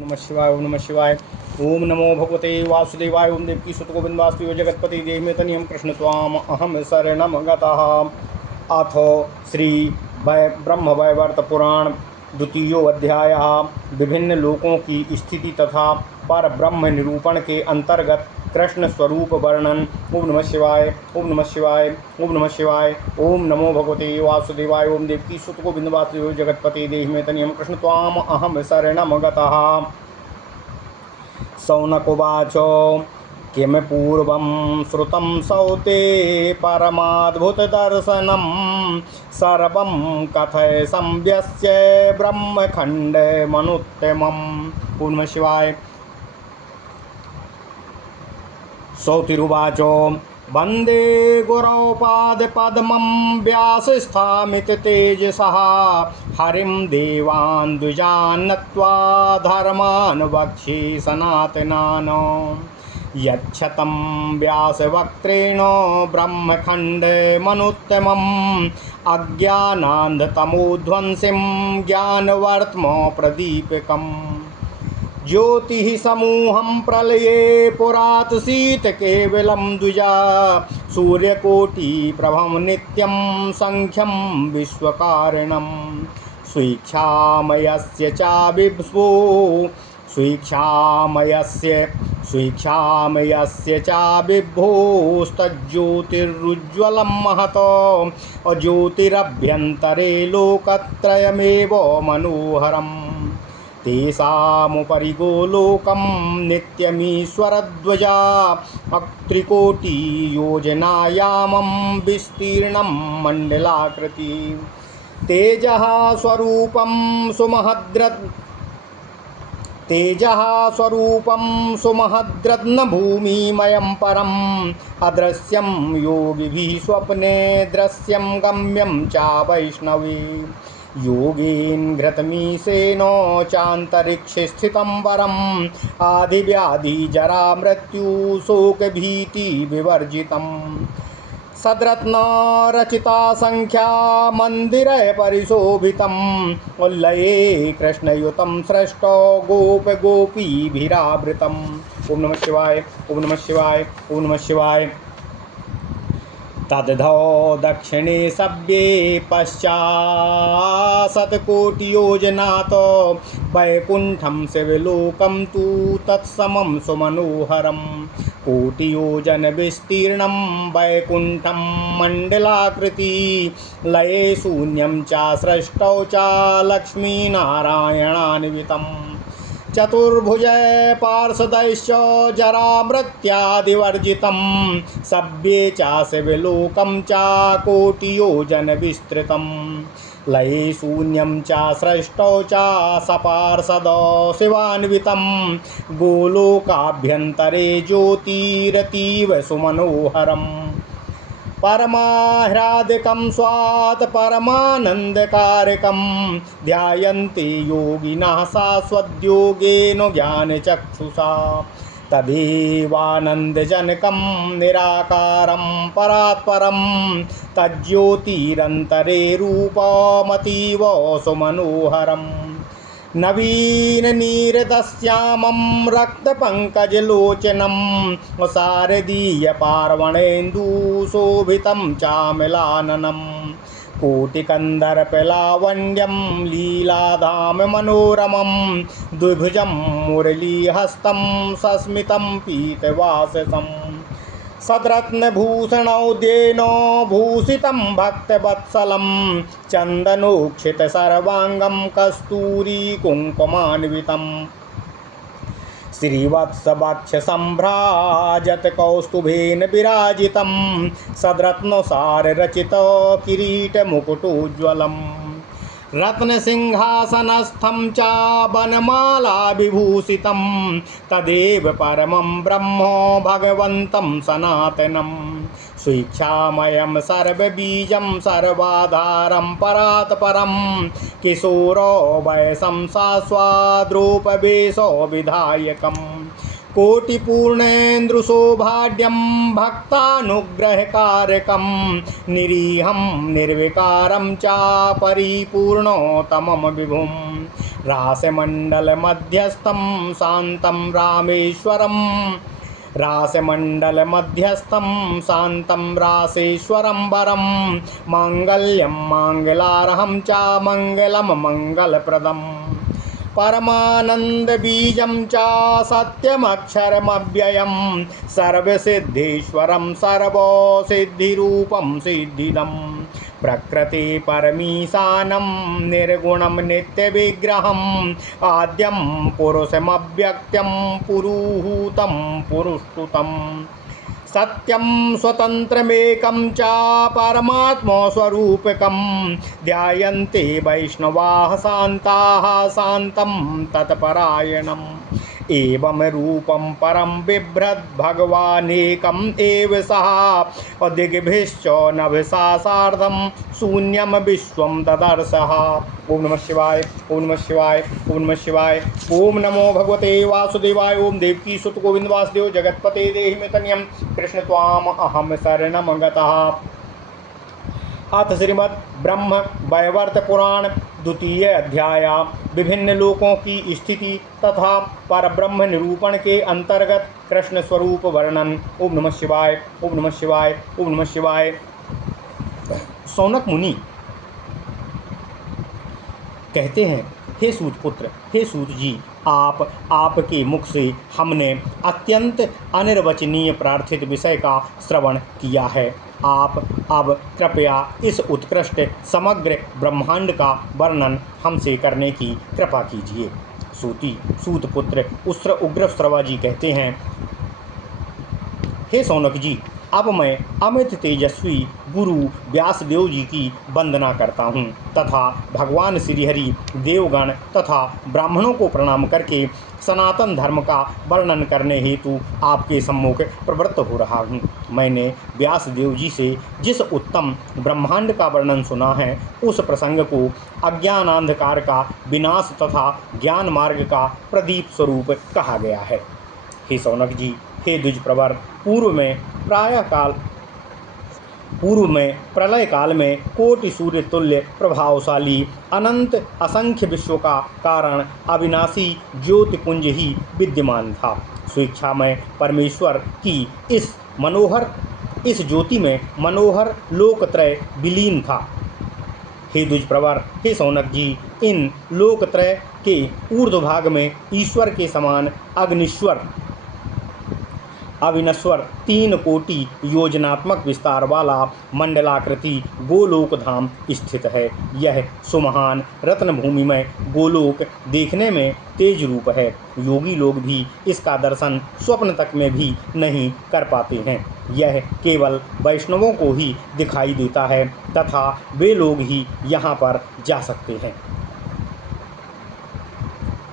नमः शिवाय। ओम नमः शिवाय। ओम नमो भगवते वासुदेवाय। ओम देवकी सुत गोविंदास्पि जगत्पति देहि में तनियम कृष्ण त्वाम अहम शरणम गतः। अथ श्री ब्रह्म वैवर्त पुराण द्वितीयो अध्याय विभिन्न लोकों की स्थिति तथा पर ब्रह्म निरूपण के अंतर्गत कृष्ण स्वरूप वर्णन। ओम नमः शिवाय। ओम नमः शिवाय। ओम नमः शिवाय। ओम नमो भगवते वासुदेवाय। ओम देवकी सुत गोविंदवासुदेव जगत्पति देहि में तनियम कृष्ण त्वाम अहम शरणम गतः। सौनकुवाच किम पूर्वं श्रुतं सौते परमाद्भुतदर्शनं सर्वं कथय संव्यस्य ब्रह्मखण्डमनुत्तमम्। ओम नमः शिवाय। सौतिरुवाच वन्दे गुरौ पादपद्मं व्यासस्थामित तेजसः हरिं देवान् द्विजान् नत्वा धर्मान् वक्ष्ये सनातनान्। यच्छतं व्यासवक्त्रेण ब्रह्मखण्डमनुत्तमम् अज्ञानान्धतमोध्वंसिं ज्ञानवर्त्मप्रदीपकम्। ज्योतिः समूहं प्रलये पुरातसीत् केवलं द्विजा सूर्यकोटिप्रभं नित्यं सङ्ख्यं विश्वकारणं। स्वेच्छामयस्य चाविभ्वो स्वेच्छामयस्य चाविभ्वोस्तज्ज्योतिरुज्ज्वलं महतो अज्योतिरभ्यन्तरे लोकत्रयमेव मनोहरम्। तेषामुपरि गोलोकं नित्यमीश्वरध्वजा अत्रिकोटियोजनायामं विस्तीर्णं मण्डलाकृति। तेजः स्वरूपं सुमहद्रत्नभूमिमयं परम् अदृश्यं योगिभिः स्वप्ने दृश्यं गम्यं च वैष्णवे। योगेन चान्तरिक्षे स्थितं वरम् आदिव्याधिजरा मृत्युशोकभीति विवर्जितम्। सद्रत्नरचिता संख्या मन्दिरे परिशोभितम् उल्लये कृष्णयुतं सृष्टो गोपगोपीभिरावृतम्। ओम नमः शिवाय। ओम नमः शिवाय। ओम नमः शिवाय। तद्धौ दक्षिणे सव्ये पश्चात्कोटियोजनात् वैकुण्ठं शिवलोकं तु तत्समं सुमनोहरम्। कोटियोजनविस्तीर्णं वैकुण्ठं मण्डलाकृति लये शून्यं च सृष्टौ च लक्ष्मीनारायणान्वितम्। चतुर्भुज पार्षदैश्च जरामृत्यादिवर्जितं सव्ये च शिवलोकं च कोटियोजनविस्तृतं। लये शून्यं च सृष्टौ च सपार्षदो शिवान्वितं गोलोकाभ्यन्तरे ज्योतिरतीव सुमनोहरम्। परमाह्लादकं स्वात् परमानन्दकारकं ध्यायन्ति योगिनः शाश्वतयोगेन ज्ञानचक्षुषा। तदेवानन्दजनकं निराकारं परात्परं तज्ज्योतिरन्तरे रूपमतीव सुमनोहरम्। नवीननीरदश्यामं रक्तपङ्कजलोचनं शारदीयपार्वणेन्दुशोभितं चामलाननं। कोटिकन्दर्पलावण्यं लीलाधाम मनोरमं द्विभुजं मुरलीहस्तं सस्मितं पीतवाससम्। सद्रत्नभूषणौद्येन भूषितं भक्तवत्सलं चन्दनोक्षितसर्वाङ्गं कस्तूरी कुङ्कुमान्वितं। श्रीवत्सवक्षसम्भ्राजत कौस्तुभेन विराजितं सद्रत्नसाररचित किरीटमुकुटोज्ज्वलम्। रत्नसिंहासनस्थं च वनमालाविभूषितं तदेव परमं ब्रह्म भगवन्तं सनातनं। स्वेच्छामयं सर्वबीजं सर्वाधारं परात्परं किशोरो वयसं शाश्वद्रूपवेशो विधायकम्। कोटिपूर्णेन्द्रशोभाढ्यं भक्तानुग्रहकारकं निरीहं निर्विकारं च परिपूर्णोत्तमं विभुम्। रासमंडल मध्यस्थम शांतं रामेश्वरम, रासमंडल मध्यस्थम शांतं रासेश्वरं वरम, मांगल्यम मांगलारहं च मंगलम मंगलप्रदम, परमानंद बीजं च सत्यमक्षरमव्ययं, सर्वसिद्धीश्वरं सर्वसिद्धिरूपं सिद्धिदम्, प्रकृति परमीशानं निर्गुणं नित्यविग्रहम्, आद्यं पुरुषमव्यक्तं पुरुहूतं पुरुष्टुतम्, सत्यं स्वतन्त्रमेकं च परमात्मस्वरूपकं, ध्यायन्ते वैष्णवाः शान्ताः शान्तं तत्परायणम्, एवं रूपं परं बिभ्रद् भगवानेकम् एव सः, दिग्भिश्च नभसा सार्धं शून्यं विश्वं ददर्शः। ओम नमः शिवाय, ओम नमः शिवाय, ओम नमः शिवाय। ओम नमो भगवते वासुदेवाय। ओम देवकी सुत गोविंद वासुदेव जगत्पते देहि मे तनयं, कृष्ण त्वाम अहम शरणं गतः। अथ श्रीमद् ब्रह्म वैवर्त पुराण द्वितीय अध्याय विभिन्न लोकों की स्थिति तथा परब्रह्म निरूपण के अंतर्गत कृष्ण स्वरूप वर्णन। ओम नमः शिवाय, ओम नमः शिवाय, ओम नमः शिवाय। सौनक मुनि कहते हैं, हे सूतपुत्र, हे सूत जी, आपके मुख से हमने अत्यंत अनिर्वचनीय प्रार्थित विषय का श्रवण किया है। आप अब कृपया इस उत्कृष्ट समग्र ब्रह्मांड का वर्णन हमसे करने की कृपा कीजिए। सूतपुत्र उग्रश्रवा जी कहते हैं, हे सौनक जी, अब मैं अमित तेजस्वी गुरु व्यासदेव जी की वंदना करता हूँ तथा भगवान श्रीहरि, देवगण तथा ब्राह्मणों को प्रणाम करके सनातन धर्म का वर्णन करने हेतु आपके सम्मुख प्रवृत्त हो रहा हूँ। मैंने व्यासदेव जी से जिस उत्तम ब्रह्मांड का वर्णन सुना है, उस प्रसंग को अज्ञानांधकार का विनाश तथा ज्ञान मार्ग का प्रदीप स्वरूप कहा गया है। हे सौनक जी, हे द्विज प्रवर, पूर्व में प्रलय काल में कोटि सूर्य तुल्य प्रभावशाली अनंत असंख्य विश्व का कारण अविनाशी ज्योतिपुंज ही विद्यमान था। स्वेच्छामय परमेश्वर की इस ज्योति में मनोहर लोकत्रय विलीन था। हे द्विज प्रवर, हे सौनक जी, इन लोकत्रय के ऊर्ध्वभाग में ईश्वर के समान अविनश्वर 3 कोटि योजनात्मक विस्तार वाला मंडलाकृति गोलोक धाम स्थित है। यह सुमहान रत्नभूमि में गोलोक देखने में तेज रूप है। योगी लोग भी इसका दर्शन स्वप्न तक में भी नहीं कर पाते हैं। यह केवल वैष्णवों को ही दिखाई देता है तथा वे लोग ही यहाँ पर जा सकते हैं।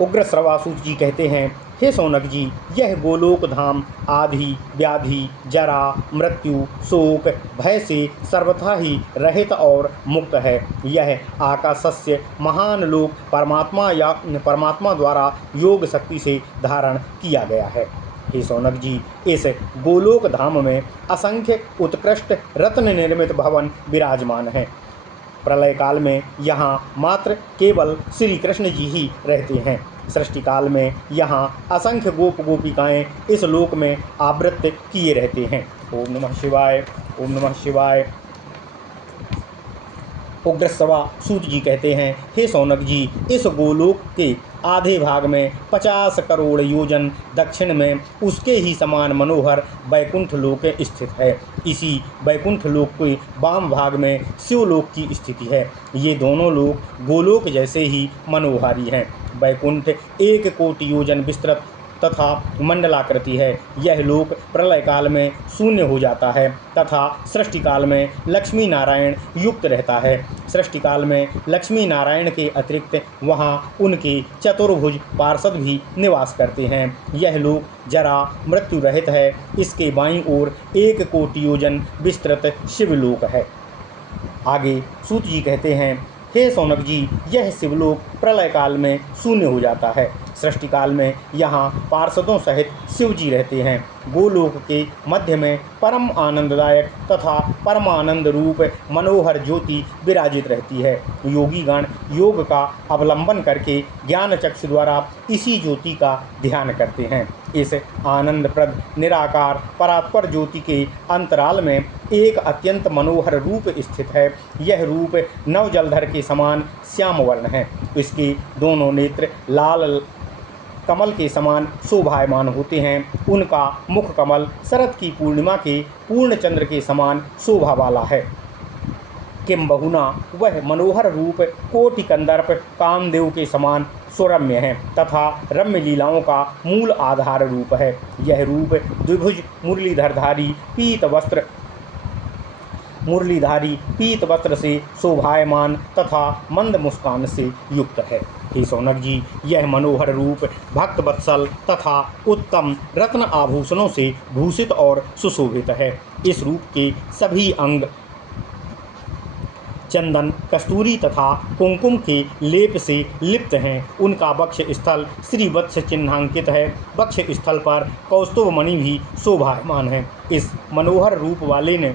उग्र श्रवासूत जी कहते हैं, हे सौनक जी, यह गोलोक धाम आदि व्याधि जरा मृत्यु शोक भय से सर्वथा ही रहित और मुक्त है। यह आकाशस्य महान लोक परमात्मा द्वारा योग शक्ति से धारण किया गया है। हे सौनक जी, इस गोलोक धाम में असंख्य उत्कृष्ट रत्न निर्मित भवन विराजमान हैं। प्रलय काल में यहाँ मात्र केवल श्री कृष्ण जी ही रहते हैं। सृष्टि काल में यहाँ असंख्य गोप गोपिकाएं इस लोक में आवृत किए रहते हैं। ओम नमः शिवाय, ओम नमः शिवाय। उग्रश्रवा सूत जी कहते हैं, हे सौनक जी, इस गोलोक के आधे भाग में 50 करोड़ योजन दक्षिण में उसके ही समान मनोहर वैकुंठ लोक स्थित है। इसी वैकुंठ लोक के वाम भाग में शिवलोक की स्थिति है। ये दोनों लोक गोलोक जैसे ही मनोहारी हैं। वैकुंठ 1 कोटि योजन विस्तृत तथा मंडलाकृति है। यह लोक प्रलय काल में शून्य हो जाता है तथा सृष्टि काल में लक्ष्मी नारायण युक्त रहता है। सृष्टि काल में लक्ष्मी नारायण के अतिरिक्त वहाँ उनके चतुर्भुज पार्षद भी निवास करते हैं। यह लोक जरा मृत्यु रहित है। इसके बाईं ओर 1 कोटि योजन विस्तृत शिवलोक है। आगे सूत जी कहते हैं, हे सौनक जी, यह शिवलोक प्रलय काल में शून्य हो जाता है। सृष्टि काल में यहाँ पार्षदों सहित शिव जी रहते हैं। गोलोक के मध्य में परम आनंददायक तथा परमानंद रूप मनोहर ज्योति विराजित रहती है। योगीगण योग का अवलंबन करके ज्ञान चक्षु द्वारा इसी ज्योति का ध्यान करते हैं। इस आनंदप्रद निराकार परात्पर ज्योति के अंतराल में एक अत्यंत मनोहर रूप स्थित है। यह रूप नव जलधर के समान श्याम वर्ण है। इसके दोनों नेत्र लाल कमल के समान शोभायमान होते हैं। उनका मुख कमल शरद की पूर्णिमा के पूर्ण चंद्र के समान शोभा वाला है। किंबहुना वह मनोहर रूप कोटि कंदर्प कामदेव के समान सुरम्य है तथा रम्य लीलाओं का मूल आधार रूप है। यह रूप द्विभुज मुरलीधरधारी पीत वस्त्र से शोभायमान तथा मंद मुस्कान से युक्त है। हे शौनक जी, यह मनोहर रूप भक्त वत्सल तथा उत्तम रत्न आभूषणों से भूषित और सुशोभित है। इस रूप के सभी अंग चंदन, कस्तूरी तथा कुंकुम के लेप से लिप्त हैं। उनका वक्ष स्थल श्रीवत्स चिन्हांकित है। वक्ष स्थल पर कौस्तुभ मणि भी शोभायमान है। इस मनोहर रूप वाले ने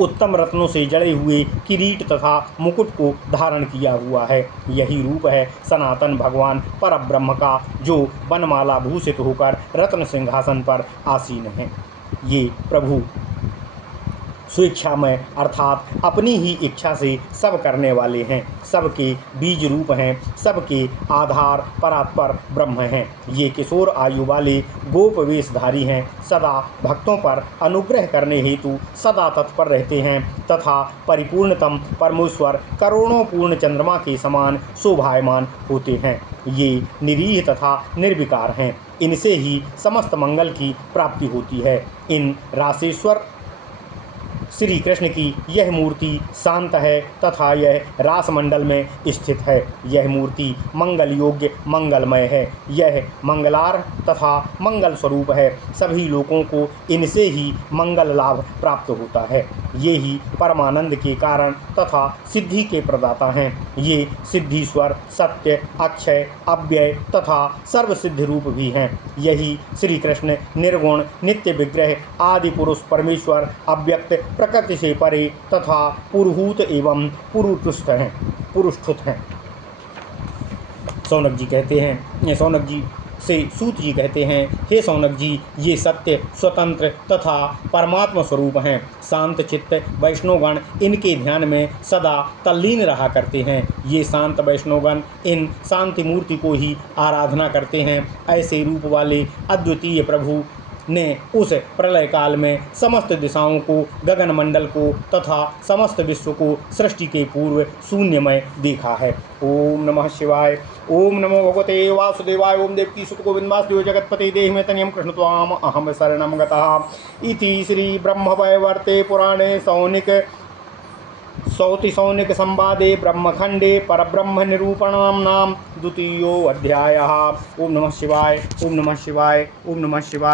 उत्तम रत्नों से जड़े हुए किरीट तथा मुकुट को धारण किया हुआ है। यही रूप है सनातन भगवान परब्रह्म का, जो वनमाला भूषित होकर रत्न सिंहासन पर आसीन है। ये प्रभु स्वेच्छा में अर्थात अपनी ही इच्छा से सब करने वाले हैं। सबके बीज रूप हैं, सबके आधार परात्पर ब्रह्म हैं। ये किशोर आयु वाले गोप वेशधारी हैं। सदा भक्तों पर अनुग्रह करने हेतु सदा तत्पर रहते हैं तथा परिपूर्णतम परमेश्वर करोड़ों पूर्ण चंद्रमा के समान शोभायमान होते हैं। ये निरीह तथा निर्विकार हैं। इनसे ही समस्त मंगल की प्राप्ति होती है। इन रासेश्वर श्री कृष्ण की यह मूर्ति शांत है तथा यह रासमंडल में स्थित है। यह मूर्ति मंगल योग्य मंगलमय है। यह मंगलार्ह तथा मंगल स्वरूप है। सभी लोगों को इनसे ही मंगल लाभ प्राप्त होता है। ये ही परमानंद के कारण तथा सिद्धि के प्रदाता हैं। ये सिद्धीश्वर, सत्य, अक्षय, अव्यय तथा सर्वसिद्ध रूप भी हैं। यही श्री कृष्ण निर्गुण नित्य विग्रह आदि पुरुष परमेश्वर अव्यक्त प्रकृति से परे तथा पुरुहूत एवं पुरुष्ठुत हैं। शौनक जी कहते हैं, शौनक जी से सूत जी कहते हैं, हे शौनक जी, ये सत्य, स्वतंत्र तथा परमात्मा स्वरूप हैं। शांत चित्त वैष्णवगण इनके ध्यान में सदा तल्लीन रहा करते हैं। ये शांत वैष्णवगण इन शांति मूर्ति को ही आराधना करते हैं। ऐसे रूप वाले अद्वितीय प्रभु ने उस प्रलय काल में समस्त दिशाओं को, गगन मंडल को तथा समस्त विश्व को सृष्टि के पूर्व शून्यमय देखा है। ओम नमः शिवाय। ओम नमो भगवते वासुदेवाय। ओम देवकी सुत गोविंदवासुदेव जगत्पते देहि में तनियम कृष्ण त्वाम अहम शरणं गतः। इति श्री ब्रह्मवैवर्ते पुराणे सौतिशौनिक संवादे ब्रह्मखंडे परब्रह्म निरूपणं नाम द्वितीयो अध्यायः। ओम नमः शिवाय। ओम नमः शिवाय। ओम नमः शिवाय।